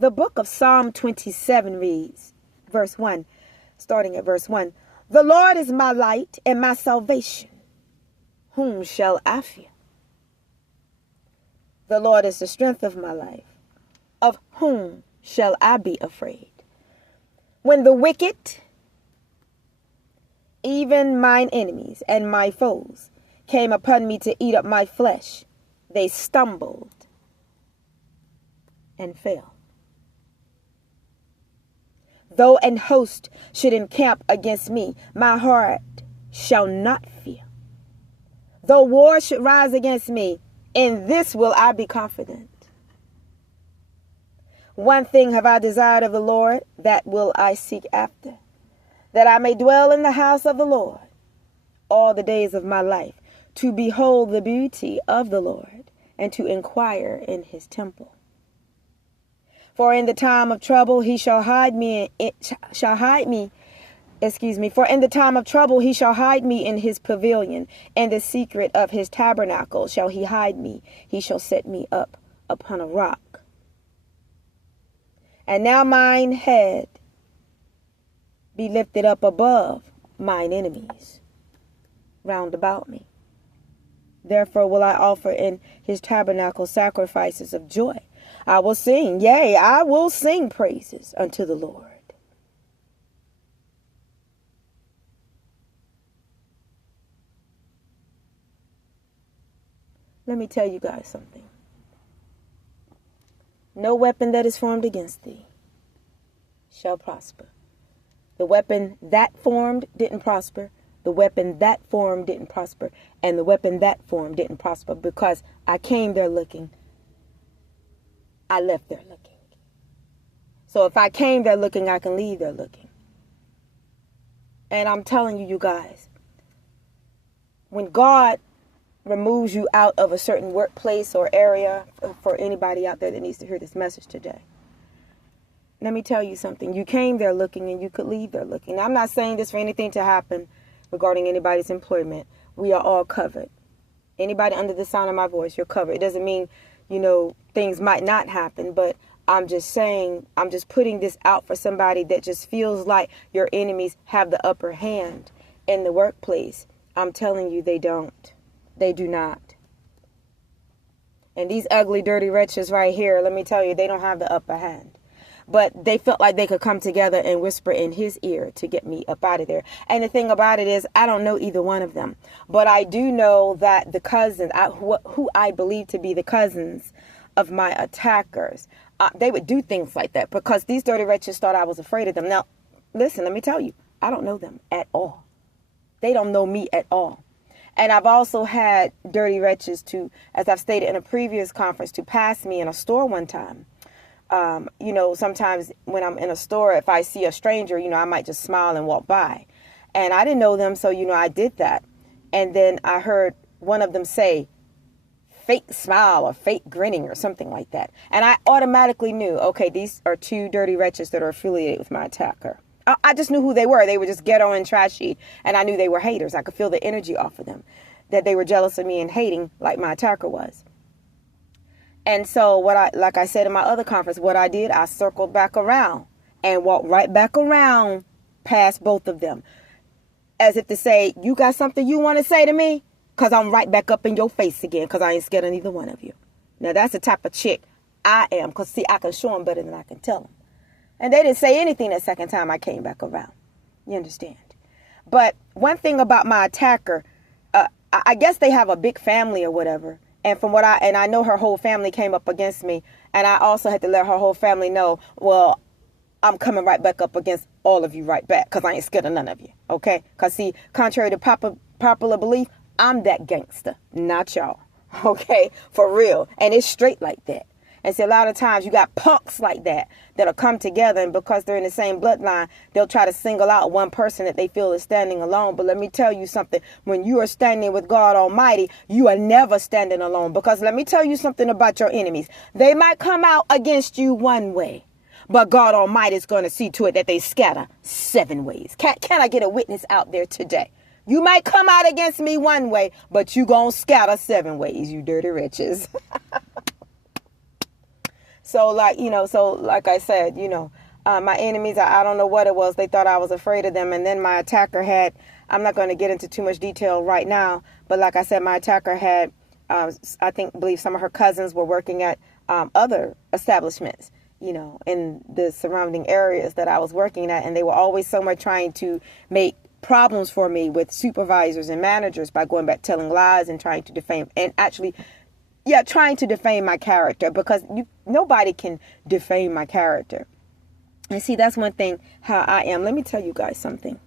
The book of Psalm 27 reads, verse 1, starting at verse 1. The Lord is my light and my salvation. Whom shall I fear? The Lord is the strength of my life. Of whom shall I be afraid? When the wicked, even mine enemies and my foes, came upon me to eat up my flesh, they stumbled and fell. Though an host should encamp against me, my heart shall not fear. Though war should rise against me, in this will I be confident. One thing have I desired of the Lord, that will I seek after, that I may dwell in the house of the Lord all the days of my life, to behold the beauty of the Lord, and to inquire in his temple. For in the time of trouble he shall hide me. For in the time of trouble he shall hide me in his pavilion. In the secret of his tabernacle shall he hide me. He shall set me up upon a rock. And now mine head be lifted up above mine enemies round about me. Therefore will I offer in his tabernacle sacrifices of joy. I will sing, yea, I will sing praises unto the Lord. Let me tell you guys something. No weapon that is formed against thee shall prosper. The weapon that formed didn't prosper. The weapon that formed didn't prosper. And the weapon that formed didn't prosper, because I came there looking. I left there looking. So if I came there looking, I can leave there looking. And I'm telling you, you guys, when God removes you out of a certain workplace or area, for anybody out there that needs to hear this message today, let me tell you something. You came there looking and you could leave there looking. Now, I'm not saying this for anything to happen regarding anybody's employment. We are all covered. Anybody under the sound of my voice, you're covered. It doesn't mean, things might not happen, but I'm just saying, I'm just putting this out for somebody that just feels like your enemies have the upper hand in the workplace. I'm telling you, they don't. They do not. And these ugly, dirty wretches right here, let me tell you, they don't have the upper hand. But they felt like they could come together and whisper in his ear to get me up out of there. And the thing about it is, I don't know either one of them. But I do know that the cousins, who I believe to be the cousins of my attackers, they would do things like that because these dirty wretches thought I was afraid of them. Now, listen, let me tell you, I don't know them at all. They don't know me at all. And I've also had dirty wretches to, as I've stated in a previous conference, to pass me in a store one time. Sometimes when I'm in a store, if I see a stranger, I might just smile and walk by. And I didn't know them, so, I did that. And then I heard one of them say, fake smile or fake grinning or something like that. And I automatically knew, okay, these are two dirty wretches that are affiliated with my attacker. I just knew who they were. They were just ghetto and trashy. And I knew they were haters. I could feel the energy off of them, that they were jealous of me and hating like my attacker was. And so like I said in my other conference, what I did, I circled back around and walked right back around past both of them. As if to say, you got something you want to say to me? Because I'm right back up in your face again, because I ain't scared of neither one of you. Now, that's the type of chick I am, because, see, I can show them better than I can tell them. And they didn't say anything that second time I came back around. You understand? But one thing about my attacker, I guess they have a big family or whatever. And from what I know her whole family came up against me. And I also had to let her whole family know, well, I'm coming right back up against all of you right back, because I ain't scared of none of you. Okay? Because, see, contrary to popular belief, I'm that gangster, not y'all. Okay? For real. And it's straight like that. And see, a lot of times you got punks like that that'll come together, and because they're in the same bloodline, they'll try to single out one person that they feel is standing alone. But let me tell you something. When you are standing with God Almighty, you are never standing alone. Because let me tell you something about your enemies. They might come out against you one way, but God Almighty is going to see to it that they scatter 7 ways. Can I get a witness out there today? You might come out against me one way, but you going to scatter 7 ways, you dirty wretches. So like, so like I said, my enemies, I don't know what it was. They thought I was afraid of them. And then my attacker had, I'm not going to get into too much detail right now, but like I said, my attacker had, believe some of her cousins were working at other establishments, in the surrounding areas that I was working at. And they were always somewhere trying to make problems for me with supervisors and managers by going back telling lies and trying to defame, and actually, trying to defame my character, because nobody can defame my character. And see, that's one thing how I am. Let me tell you guys something.